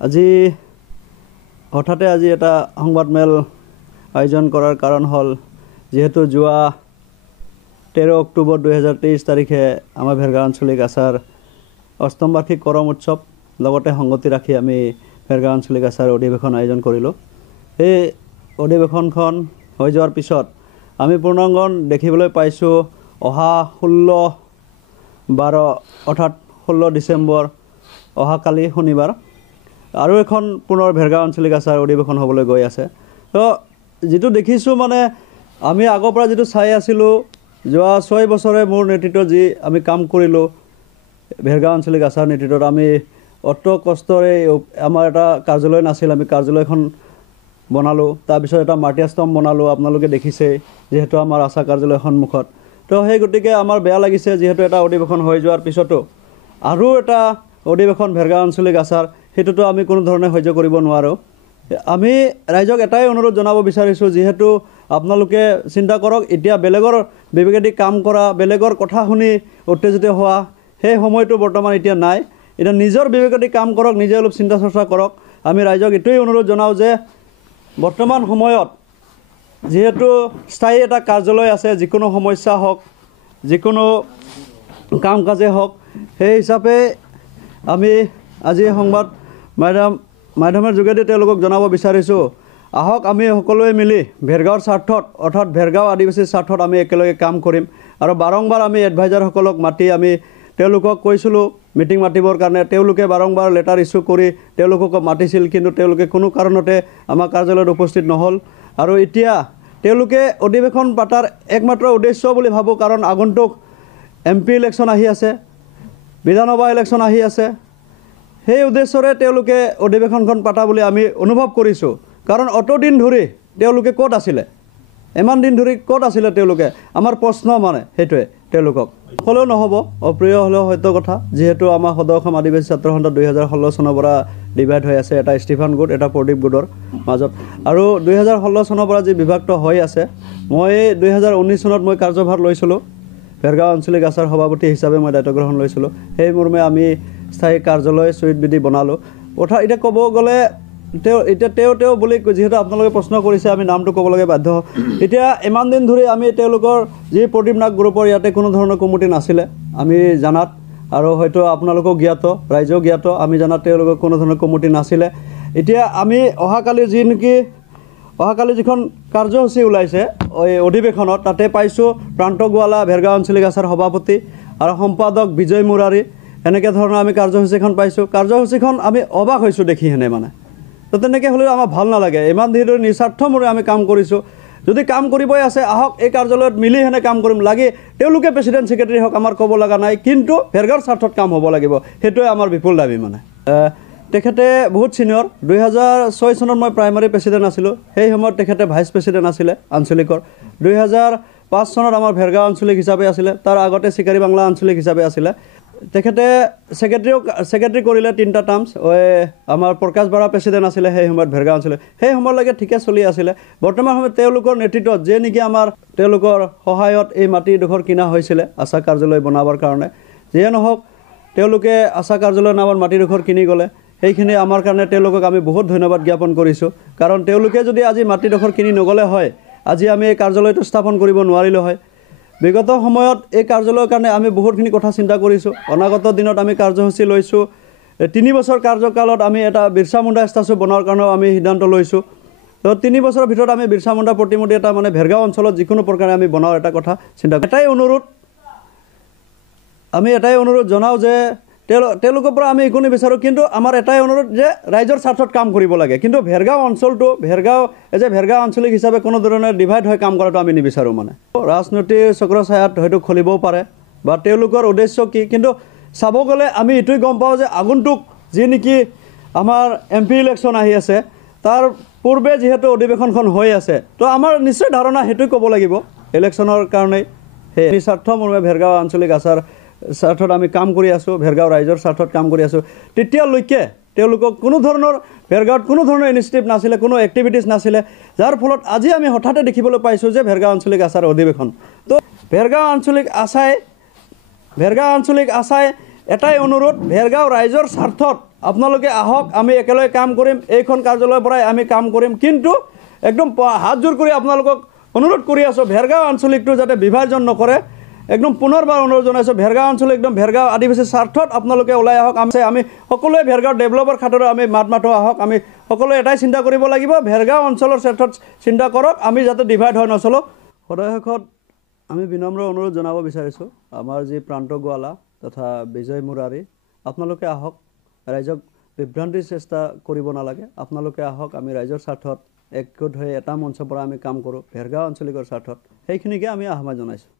আজি হঠাতে আজি এটা সংবাদমেল আয়োজন কৰাৰ কাৰণ হ'ল যেহেতু যোৱা 13 অক্টোবৰ 2023 তাৰিখে আমাৰ ভেৰগাঁও আঞ্চলিক আচাৰ অষ্টম বাৰ্ষিক কৰম উৎসৱ লগতে সংগতি ৰাখি আমি ভেৰগাঁও আঞ্চলিক আচাৰ অধিৱেশন আয়োজন কৰিলোঁ। এই অধিৱেশনখন হৈ যোৱাৰ পিছত আমি পূৰ্ণাংগন দেখিবলৈ পাইছোঁ অহা 16-12 অৰ্থাৎ 16 ডিচেম্বৰ অহাকালি শনিবাৰ আৰু এখন পুনৰ ভেৰগাঁও আঞ্চলিক আচাৰ অধিৱেশন হ'বলৈ গৈ আছে। তো যেটো দেখিছোঁ মানে আমি আগৰ পৰা যেটো চাই আছিলোঁ যোৱা 6 বছৰে মোৰ নেতৃত্বত যি আমি কাম কৰিলোঁ ভেৰগাঁও আঞ্চলিক আচাৰ নেতৃত্বত আমি অত কষ্টৰে আমাৰ এটা কাৰ্যালয় নাছিল, আমি কাৰ্যালয়খন বনালোঁ, তাৰপিছত এটা মাটিয়াস্তম্ভ বনালোঁ, আপোনালোকে দেখিছে যেহেতু আমাৰ আচাৰ কাৰ্যালয়ৰ সন্মুখত। তো সেই গতিকে আমাৰ বেয়া লাগিছে যেহেতু এটা অধিৱেশন হৈ যোৱাৰ পিছতো আৰু এটা অধিৱেশন ভেৰগাঁও আঞ্চলিক আচাৰ সেইটোতো আমি কোনো ধৰণে সহ্য কৰিব নোৱাৰোঁ। আমি ৰাইজক এটাই অনুৰোধ জনাব বিচাৰিছোঁ যেহেতু আপোনালোকে চিন্তা কৰক এতিয়া বেলেগৰ বিবেকেদি কাম কৰা বেলেগৰ কথা শুনি উত্তেজিত হোৱা সেই সময়টো বৰ্তমান এতিয়া নাই। এতিয়া নিজৰ বিবেকেদি কাম কৰক, নিজে অলপ চিন্তা চৰ্চা কৰক। আমি ৰাইজক এটোই অনুৰোধ জনাওঁ যে বৰ্তমান সময়ত যেহেতু স্থায়ী এটা কাৰ্যালয় আছে, যিকোনো সমস্যা হওক যিকোনো কাম কাজে হওক সেই হিচাপে আমি আজি সংবাদ মাধ্যমৰ যোগেদি তেওঁলোকক জনাব বিচাৰিছোঁ আহক আমি সকলোৱে মিলি ভেৰগাঁৱৰ স্বাৰ্থত অৰ্থাৎ ভেৰগাঁও আদিবাসীৰ স্বাৰ্থত আমি একেলগে কাম কৰিম। আৰু বাৰংবাৰ আমি এডভাইজাৰসকলক মাতি আমি তেওঁলোকক কৈছিলোঁ মিটিং মাতিবৰ কাৰণে, তেওঁলোকে বাৰংবাৰ লেটাৰ ইছ্যু কৰি তেওঁলোকক মাতিছিল কিন্তু তেওঁলোকে কোনো কাৰণতে আমাৰ কাৰ্যালয়ত উপস্থিত নহ'ল। আৰু এতিয়া তেওঁলোকে অধিৱেশন পাতাৰ একমাত্ৰ উদ্দেশ্য বুলি ভাবোঁ কাৰণ আগন্তুক MP ইলেকশ্যন আহি আছে, বিধানসভা ইলেকশ্যন আহি আছে, সেই উদ্দেশ্যৰে তেওঁলোকে অধিৱেশনখন পাতা বুলি আমি অনুভৱ কৰিছোঁ। কাৰণ অত দিন ধৰি তেওঁলোকে ক'ত আছিলে, ইমান দিন ধৰি ক'ত আছিলে তেওঁলোকে, আমাৰ প্ৰশ্ন মানে সেইটোৱে তেওঁলোকক হ'লেও নহ'ব, অপ্ৰিয় হ'লেও সত্য কথা। যিহেতু আমাৰ সদৌ অসম আদিবাসী ছাত্ৰ সন্থা 2016 চনৰ পৰা ডিভাইড হৈ আছে, এটা ষ্টিফান গোট এটা প্ৰদীপ গোটৰ মাজত, আৰু 2016 চনৰ পৰা যি বিভক্ত হৈ আছে। মই 2019 চনত মই কাৰ্যভাৰ লৈছিলোঁ, ভেৰগাঁও আঞ্চলিক আচাৰ সভাপতি হিচাপে মই দায়িত্ব গ্ৰহণ লৈছিলোঁ। সেই মৰ্মে আমি স্থায়ী কাৰ্যালয় চুইট বিধি বনালোঁ। অৰ্থাৎ এতিয়া ক'ব গ'লে তেওঁ বুলি যিহেতু আপোনালোকে প্ৰশ্ন কৰিছে আমি নামটো ক'ব লাগে বাধ্য। এতিয়া ইমান দিন ধৰি আমি তেওঁলোকৰ যি প্ৰদীপ নাগ গ্ৰুপৰ ইয়াতে কোনো ধৰণৰ কমিটি নাছিলে আমি জানাত, আৰু হয়তো আপোনালোকেও জ্ঞাত, ৰাইজেও জ্ঞাত, আমি জানাত তেওঁলোকৰ কোনো ধৰণৰ কমিটি নাছিলে। এতিয়া আমি অহাকালি যিখন কাৰ্যসূচী ওলাইছে অধিৱেশনত তাতে পাইছোঁ প্ৰান্ত গোৱালা ভেৰগাঁও আঞ্চলিক আচাৰ সভাপতি আৰু সম্পাদক বিজয় মুৰাৰী, এনেকৈ ধৰণৰ আমি কাৰ্যসূচীখন পাইছোঁ। কাৰ্যসূচীখন আমি অবাক হৈছোঁ দেখি হেনে মানে। তো তেনেকৈ হ'লে আমাৰ ভাল নালাগে, ইমান ধৰি নিস্বাৰ্থমূৰে আমি কাম কৰিছোঁ। যদি কাম কৰিবই আছে আহক এই কাৰ্যালয়ত মিলি হেনে কাম কৰিম, লাগে তেওঁলোকে প্ৰেচিডেণ্ট ছেক্ৰেটাৰী হওক, আমাৰ ক'ব লগা নাই, কিন্তু ভেৰগাঁৱৰ স্বাৰ্থত কাম হ'ব লাগিব, সেইটোৱে আমাৰ বিপুল দাবী মানে। তেখেতে বহুত ছিনিয়ৰ, 2006 চনত মই প্ৰাইমাৰী প্ৰেচিডেণ্ট আছিলোঁ, সেই সময়ত তেখেতে ভাইচ প্ৰেচিডেণ্ট আছিলে আঞ্চলিকৰ। 2005 চনত আমাৰ ভেৰগাঁও আঞ্চলিক হিচাপে আছিলে, তাৰ আগতে চিকাৰী বাংলা আঞ্চলিক হিচাপে আছিলে। তেখেতে ছেক্ৰেটাৰী কৰিলে 3টা টাৰ্মছ। আমাৰ প্ৰকাশ বৰা প্ৰেচিডেণ্ট আছিলে সেই সময়ত ভেৰগাঁও আঞ্চলিক, সেই সময়লৈকে ঠিকে চলি আছিলে। বৰ্তমান সময়ত তেওঁলোকৰ নেতৃত্বত যে নেকি আমাৰ তেওঁলোকৰ সহায়ত এই মাটিডোখৰ কিনা হৈছিলে আচাৰ কাৰ্যালয় বনাবৰ কাৰণে, যিয়ে নহওক তেওঁলোকে আচাৰ কাৰ্যালয়ৰ নামত মাটিডোখৰ কিনি গ'লে, সেইখিনি আমাৰ কাৰণে তেওঁলোকক আমি বহুত ধন্যবাদ জ্ঞাপন কৰিছোঁ। কাৰণ তেওঁলোকে যদি আজি মাটিডোখৰ কিনি নগ'লে হয় আজি আমি এই কাৰ্যালয়টো স্থাপন কৰিব নোৱাৰিলোঁ হয়। বিগত সময়ত এই কাৰ্যালয়ৰ কাৰণে আমি বহুতখিনি কথা চিন্তা কৰিছোঁ। অনাগত দিনত আমি কাৰ্যসূচী লৈছোঁ, 3 বছৰ কাৰ্যকালত আমি এটা বিৰছা মুণ্ডা ষ্টাচু বনোৱাৰ কাৰণেও আমি সিদ্ধান্ত লৈছোঁ। তো 3 বছৰৰ ভিতৰত আমি বিৰছা মুণ্ডা প্ৰতিমূৰ্তি এটা মানে ভেৰগাঁও অঞ্চলত যিকোনো প্ৰকাৰে আমি বনাওঁ এটা কথা চিন্তা কৰোঁ। এটাই অনুৰোধ জনাওঁ যে তেওঁলোকৰ পৰা আমি একো নিবিচাৰোঁ, কিন্তু আমাৰ এটাই অনুৰোধ যে ৰাইজৰ স্বাৰ্থত কাম কৰিব লাগে। কিন্তু ভেৰগাঁও অঞ্চলটো ভেৰগাঁও আঞ্চলিক হিচাপে কোনো ধৰণে ডিভাইড হৈ কাম কৰাটো আমি নিবিচাৰোঁ মানে। ৰাজনৈতিক চক্ৰছায়াত হয়তো খুলিবও পাৰে বা তেওঁলোকৰ উদ্দেশ্য কি, কিন্তু চাব গ'লে আমি এইটোৱে গম পাওঁ যে আগন্তুক যি নেকি আমাৰ MP ইলেকশ্যন আহি আছে তাৰ পূৰ্বে যিহেতু অধিৱেশনখন হৈ আছে, তো আমাৰ নিশ্চয় ধাৰণা সেইটোৱে ক'ব লাগিব ইলেকশ্যনৰ কাৰণেই। সেই নিস্বাৰ্থ মৰ্মে ভেৰগাঁও আঞ্চলিক আচাৰ স্বাৰ্থত আমি কাম কৰি আছোঁ, ভেৰগাঁও ৰাইজৰ স্বাৰ্থত কাম কৰি আছোঁ। তেতিয়ালৈকে তেওঁলোকক কোনো ধৰণৰ ভেৰগাঁৱত কোনো ধৰণৰ ইনিচিয়েটিভ নাছিলে, কোনো এক্টিভিটিছ নাছিলে, যাৰ ফলত আজি আমি হঠাতে দেখিবলৈ পাইছোঁ যে ভেৰগাঁও আঞ্চলিক আচাৰ অধিৱেশন। তো ভেৰগাঁও আঞ্চলিক আচাই এটাই অনুৰোধ, ভেৰগাঁও ৰাইজৰ স্বাৰ্থত আপোনালোকে আহক, আমি একেলগে কাম কৰিম, এইখন কাৰ্যালয়ৰ পৰাই আমি কাম কৰিম। কিন্তু একদম হাত জোৰ কৰি আপোনালোকক অনুৰোধ কৰি আছোঁ, ভেৰগাঁও আঞ্চলিকটো যাতে বিভাজন নকৰে। একদম পুনৰবাৰ অনুৰোধ জনাইছোঁ, ভেৰগাঁও আঞ্চলিক একদম ভেৰগাঁও আদিবাসী স্বাৰ্থত আপোনালোকে ওলাই আহক। আমি সকলোৱে ভেৰগাঁও ডেভেলপৰ খাতিৰত আমি মাত মাতোঁ, আহক। আমি সকলোৱে এটাই চিন্তা কৰিব লাগিব, ভেৰগাঁও অঞ্চলৰ স্বাৰ্থত চিন্তা কৰক, আমি যাতে ডিভাইড হৈ নচলোঁ। সদয় শেষত আমি বিনম্ৰ অনুৰোধ জনাব বিচাৰিছোঁ, আমাৰ যি প্ৰান্ত গোৱালা তথা বিজয় মুৰাৰী, আপোনালোকে আহক, ৰাইজক বিভ্ৰান্তিৰ চেষ্টা কৰিব নালাগে। আপোনালোকে আহক, আমি ৰাইজৰ স্বাৰ্থত একগোট হৈ এটা মঞ্চৰ পৰা আমি কাম কৰোঁ, ভেৰগাঁও আঞ্চলিকৰ স্বাৰ্থত। সেইখিনিকে আমি আহ্বান জনাইছোঁ।